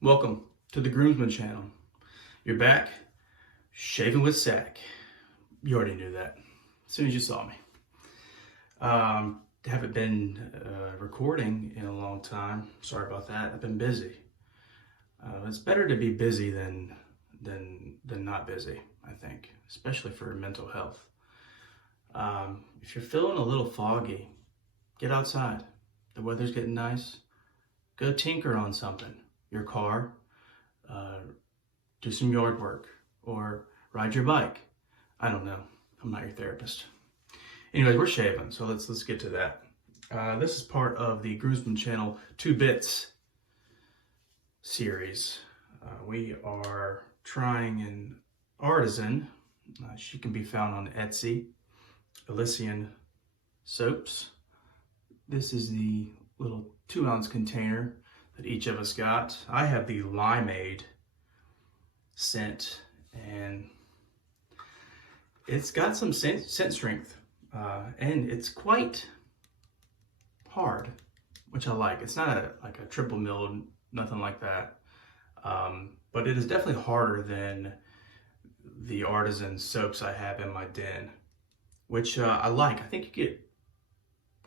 Welcome to the Groomsman channel. You're back, shaving with Sacc. You already knew that as soon as you saw me. Haven't been recording in a long time. Sorry about that. I've been busy. It's better to be busy than not busy, I think, especially for mental health. If you're feeling a little foggy, get outside. The weather's getting nice. Go tinker on something. Your car, do some yard work, or ride your bike. I don't know. I'm not your therapist. Anyways, we're shaving, so let's get to that. This is part of the Groomsman channel OutTwoBits series. We are trying an Artisan. She can be found on Etsy. Elysian soaps. This is the little 2-ounce container that each of us got. I have the limeade scent, and it's got some scent strength, and it's quite hard, which I like. It's not like a triple milled, nothing like that, but it is definitely harder than the Artisan soaps I have in my den, which I like. I think you get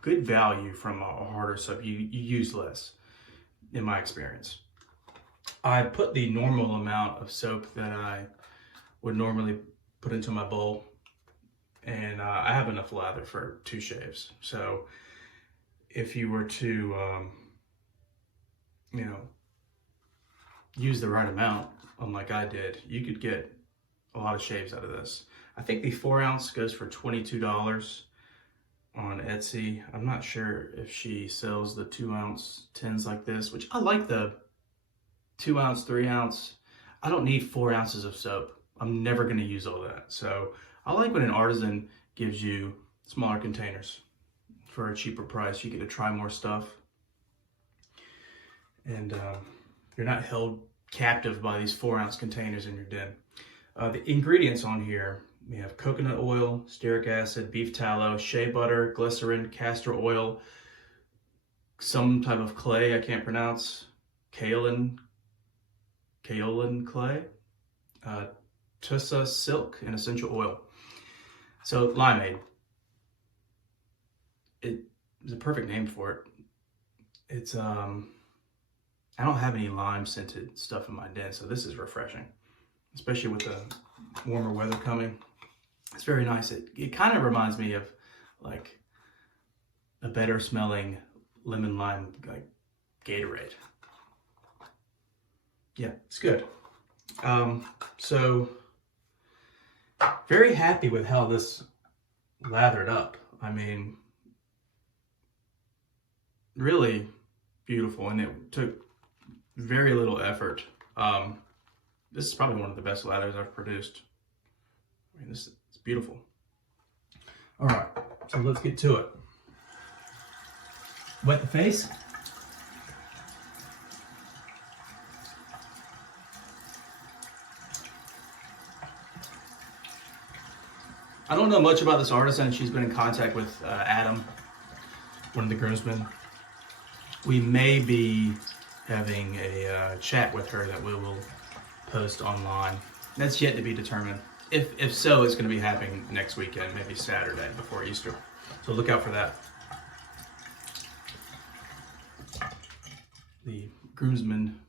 good value from a harder soap. You use less, in my experience. I put the normal amount of soap that I would normally put into my bowl, and I have enough lather for 2 shaves. So if you were to, use the right amount, unlike I did, you could get a lot of shaves out of this. I think the 4-ounce goes for $22 on Etsy. I'm not sure if she sells the 2-ounce tins like this, which I like the 2-ounce, 3-ounce. I don't need 4 ounces of soap. I'm never going to use all that. So I like when an Artisan gives you smaller containers for a cheaper price. You get to try more stuff, and you're not held captive by these 4-ounce containers in your den. The ingredients on here: we have coconut oil, stearic acid, beef tallow, shea butter, glycerin, castor oil, some type of clay I can't pronounce, kaolin clay, tussa silk, and essential oil. So limeade, it is a perfect name for it. It's I don't have any lime scented stuff in my den, so this is refreshing, especially with the warmer weather coming. It's very nice. It kind of reminds me of like a better smelling lemon lime, like Gatorade. Yeah, it's good. So very happy with how this lathered up. I mean, really beautiful, and it took very little effort. This is probably one of the best lathers I've produced. I mean, it's beautiful. All right, so let's get to it. Wet the face. I don't know much about this Artisan. She's been in contact with Adam, one of the groomsmen. We may be having a chat with her that we will post online. That's yet to be determined. If so, it's going to be happening next weekend, maybe Saturday before Easter. So look out for that. The groomsman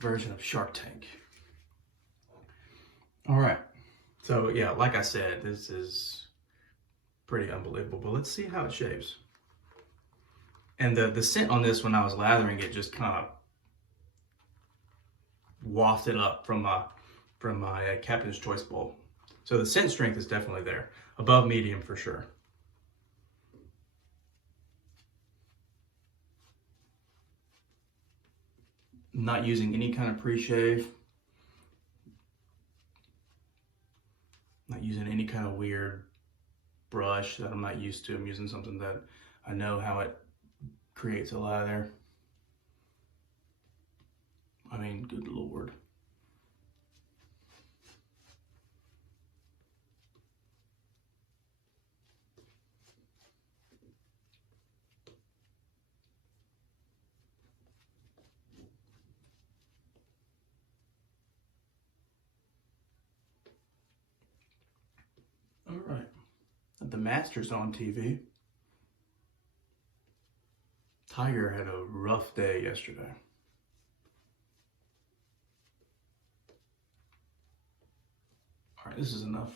version of Shark Tank. All right. So yeah, like I said, this is pretty unbelievable, but let's see how it shaves. And the scent on this, when I was lathering it, just kind of wafted up from my Captain's Choice bowl. So the scent strength is definitely there, above medium for sure. I'm not using any kind of pre-shave. Not using any kind of weird brush that I'm not used to. I'm using something that I know how it creates a lather. I mean, good Lord. the Masters on TV. Tiger had a rough day yesterday. All right, this is enough.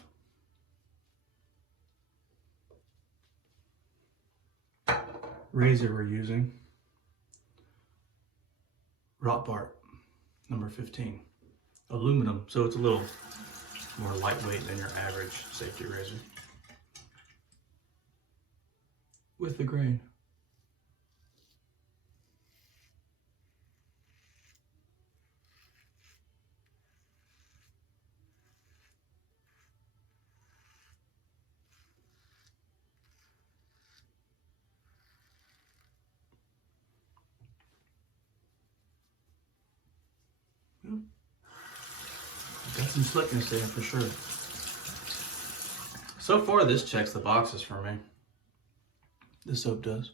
Razor we're using. Rothbart, number 15. Aluminum, so it's a little more lightweight than your average safety razor. With the grain. Got some slickness there for sure. So far, this checks the boxes for me. This soap does.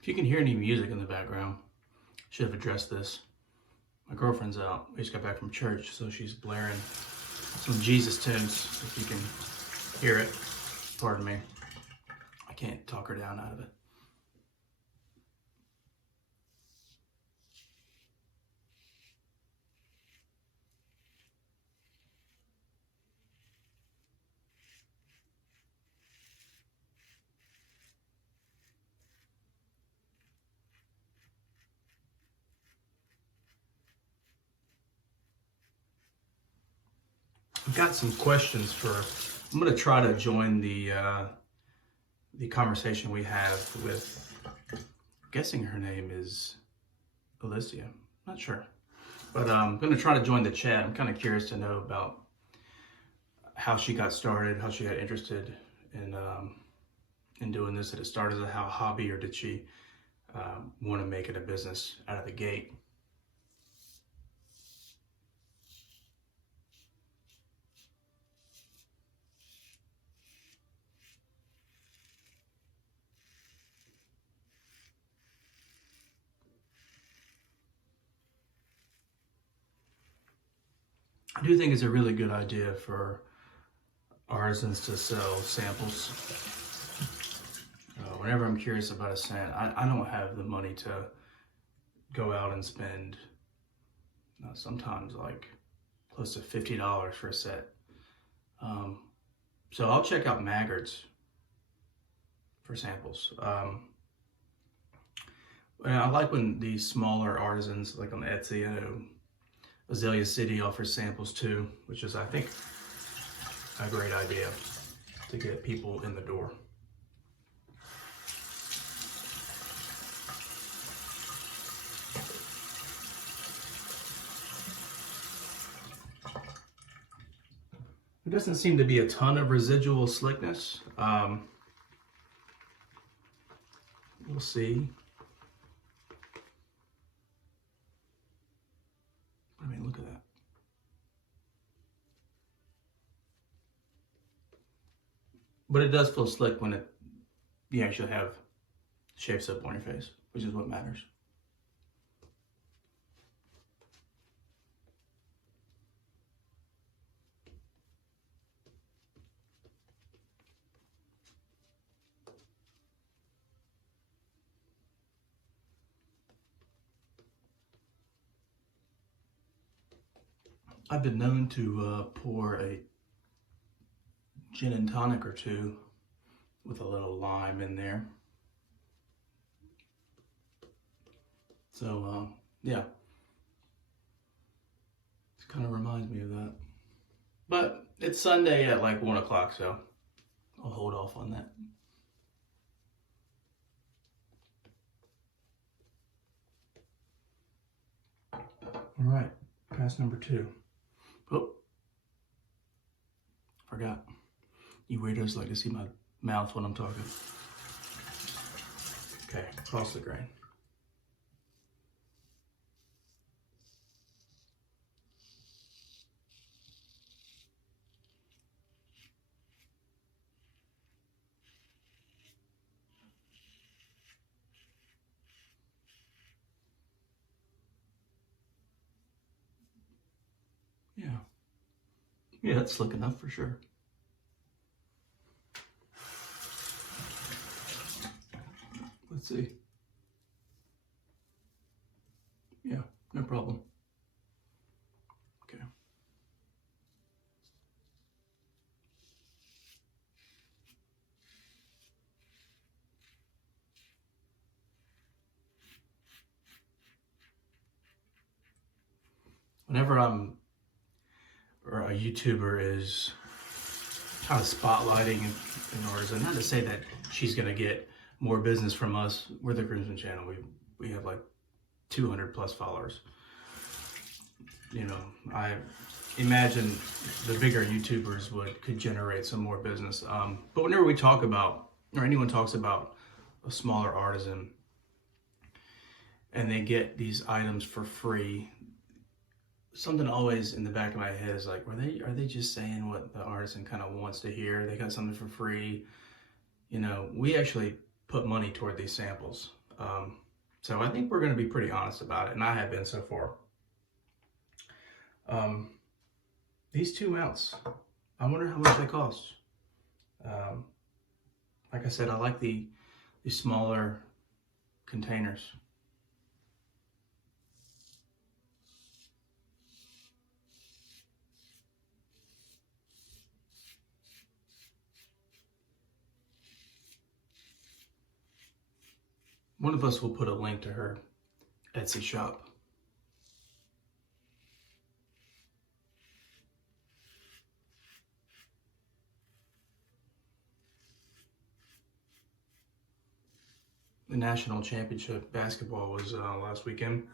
If you can hear any music in the background, should have addressed this. My girlfriend's out. We just got back from church, so she's blaring some Jesus tunes. If you can hear it, pardon me. I can't talk her down out of it. I've got some questions for. I'm going to try to join the conversation we have with. I'm guessing her name is Elysian. Not sure, but I'm going to try to join the chat. I'm kind of curious to know about how she got started, how she got interested in doing this. Did it start as a hobby, or did she want to make it a business out of the gate? I do think it's a really good idea for artisans to sell samples. Whenever I'm curious about a scent, I don't have the money to go out and spend sometimes like close to $50 for a set. So I'll check out Maggards for samples. And I like when these smaller artisans, like on Etsy, I know Azalea City offers samples too, which is, I think, a great idea to get people in the door. There doesn't seem to be a ton of residual slickness. We'll see. I mean, look at that. But it does feel slick when you actually have shave soap on your face, which is what matters. I've been known to pour a gin and tonic or two with a little lime in there. So, yeah. It kind of reminds me of that. But it's Sunday at like 1 o'clock, so I'll hold off on that. All right, pass number 2. Oh, forgot. You weirdos like to see my mouth when I'm talking. Okay, cross the grain. Yeah, it's slick enough for sure. Let's see. Yeah, no problem. Okay. Whenever I'm, or a YouTuber is kind of spotlighting an artisan, not to say that she's gonna get more business from us. We're the Groomsman channel. We have like 200 plus followers. You know, I imagine the bigger YouTubers could generate some more business. But whenever we talk about, or anyone talks about a smaller artisan, and they get these items for free, something always in the back of my head is like, are they just saying what the artisan kind of wants to hear? They got something for free. You know, we actually put money toward these samples. So I think we're going to be pretty honest about it, and I have been so far. These 2 mounts, I wonder how much they cost. Like I said, I like the smaller containers. One of us will put a link to her Etsy shop. The national championship basketball was last weekend.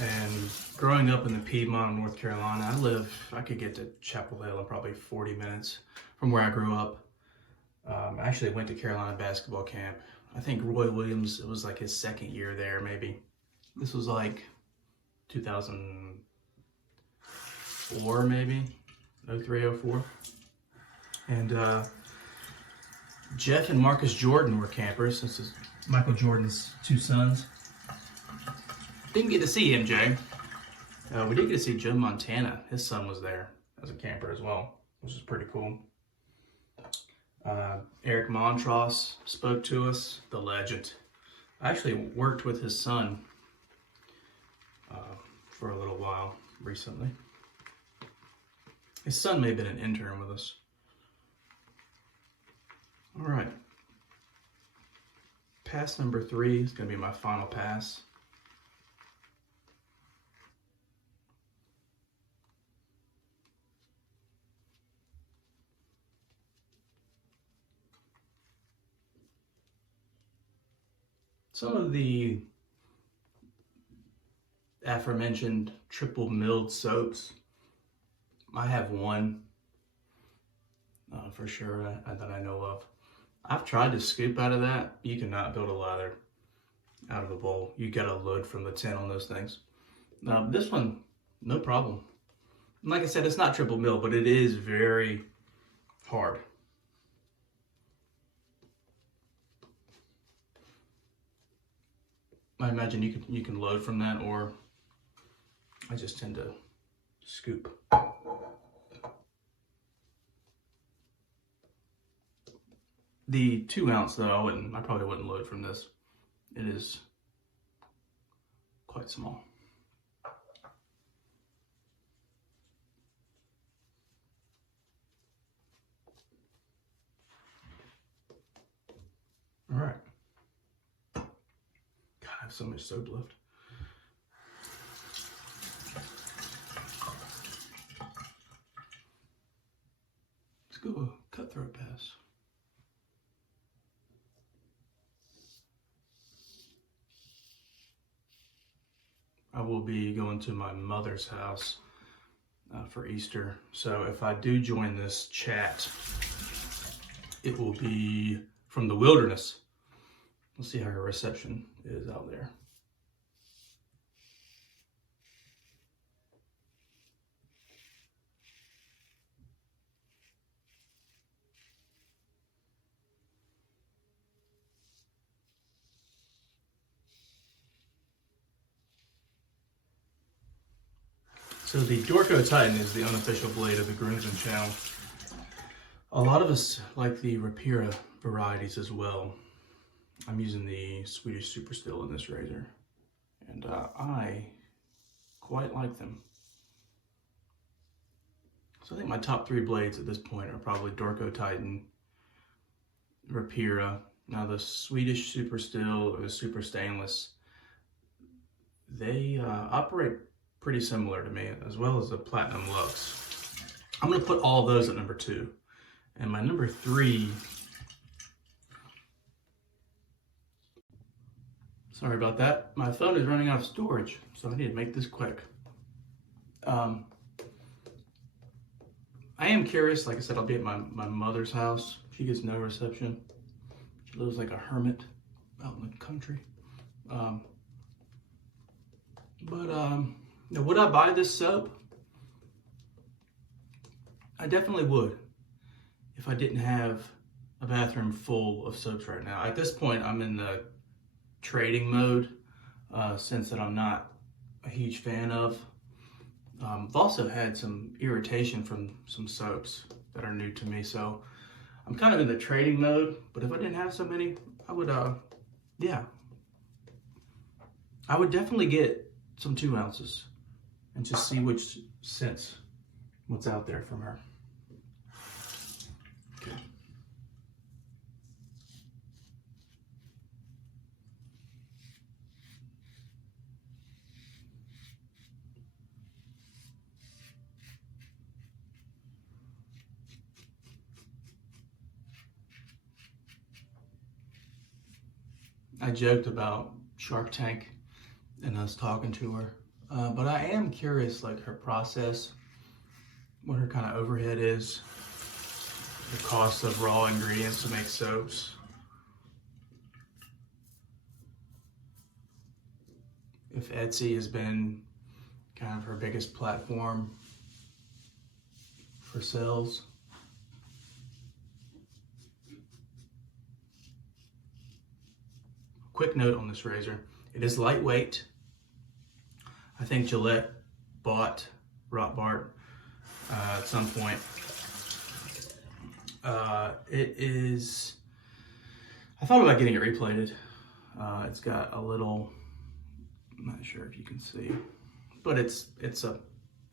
And growing up in the Piedmont, North Carolina, I could get to Chapel Hill in probably 40 minutes from where I grew up. I actually went to Carolina basketball camp. I think Roy Williams, it was like his 2nd year there, maybe. This was like 2004, maybe, 03, 04. And Jeff and Marcus Jordan were campers. This is Michael Jordan's 2 sons. Didn't get to see MJ. We did get to see Joe Montana. His son was there as a camper as well, which is pretty cool. Eric Montross spoke to us, the legend. I actually worked with his son for a little while recently. His son may have been an intern with us. All right. Pass number 3 is going to be my final pass. Some of the aforementioned triple milled soaps, I have one for sure that I know of. I've tried to scoop out of that. You cannot build a lather out of a bowl. You gotta load from the tin on those things. Now this one, no problem. Like I said, it's not triple milled, but it is very hard. I imagine you can load from that, or I just tend to scoop. The 2 ounce though, I probably wouldn't load from this. It is quite small. All right. God, I have so much soap left. Let's go a cutthroat pass. I will be going to my mother's house for Easter. So if I do join this chat, it will be from the wilderness. We'll see how her reception is out there. So the Dorco Titan is the unofficial blade of the Groomsman channel. A lot of us like the Rapira varieties as well. I'm using the Swedish Super Still in this razor, and I quite like them. So I think my top 3 blades at this point are probably Dorco Titan, Rapira. Now the Swedish Super Still or the Super Stainless, they operate pretty similar to me, as well as the Platinum Lux. I'm going to put all of those at number 2. And my number 3, sorry about that, my phone is running out of storage, so I need to make this quick. I am curious. Like I said, I'll be at my mother's house. She gets no reception. She lives like a hermit out in the country. Now, would I buy this soap? I definitely would, if I didn't have a bathroom full of soaps right now. At this point, I'm in the trading mode, since that I'm not a huge fan of. I've also had some irritation from some soaps that are new to me, so I'm kind of in the trading mode. But if I didn't have so many, I would, yeah, I would definitely get some 2 ounces and just see which scents, what's out there from her. Okay. I joked about Shark Tank and us talking to her, but I am curious, like, her process, what her kind of overhead is, the cost of raw ingredients to make soaps. If Etsy has been kind of her biggest platform for sales. Quick note on this razor, it is lightweight. I think Gillette bought Rotbart at some point. It is, I thought about getting it replated. It's got a little, I'm not sure if you can see, but it's a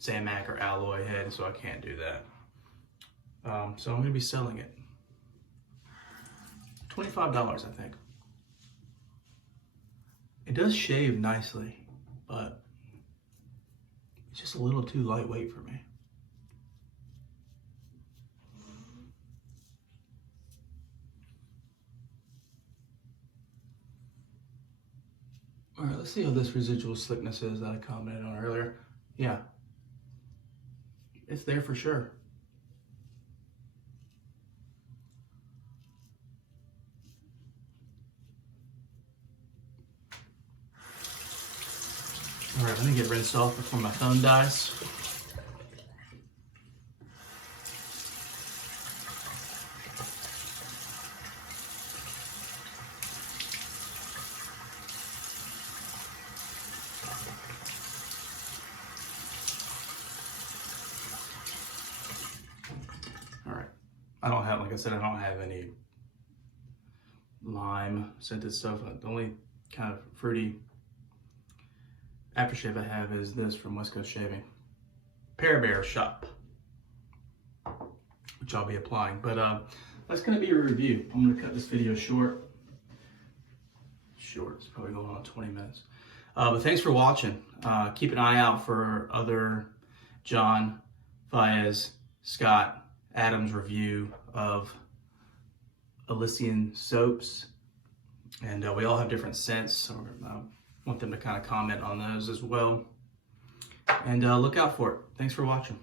Sacc or alloy head, so I can't do that. So I'm gonna be selling it. $25, I think. It does shave nicely, but it's just a little too lightweight for me. All right, let's see how this residual slickness is that I commented on earlier. Yeah, it's there for sure. All right, let me get rinsed off before my phone dies. All right, I don't have, like I said, I don't have any lime scented stuff. The only kind of fruity aftershave I have is this from West Coast Shaving, Pear Bear Shop, which I'll be applying. But that's going to be a review. I'm going to cut this video short. It's probably going on 20 minutes. But thanks for watching. Keep an eye out for other John, Fayez, Scott, Adams review of Elysian soaps. And we all have different scents, so I want them to kind of comment on those as well. And look out for it. Thanks for watching.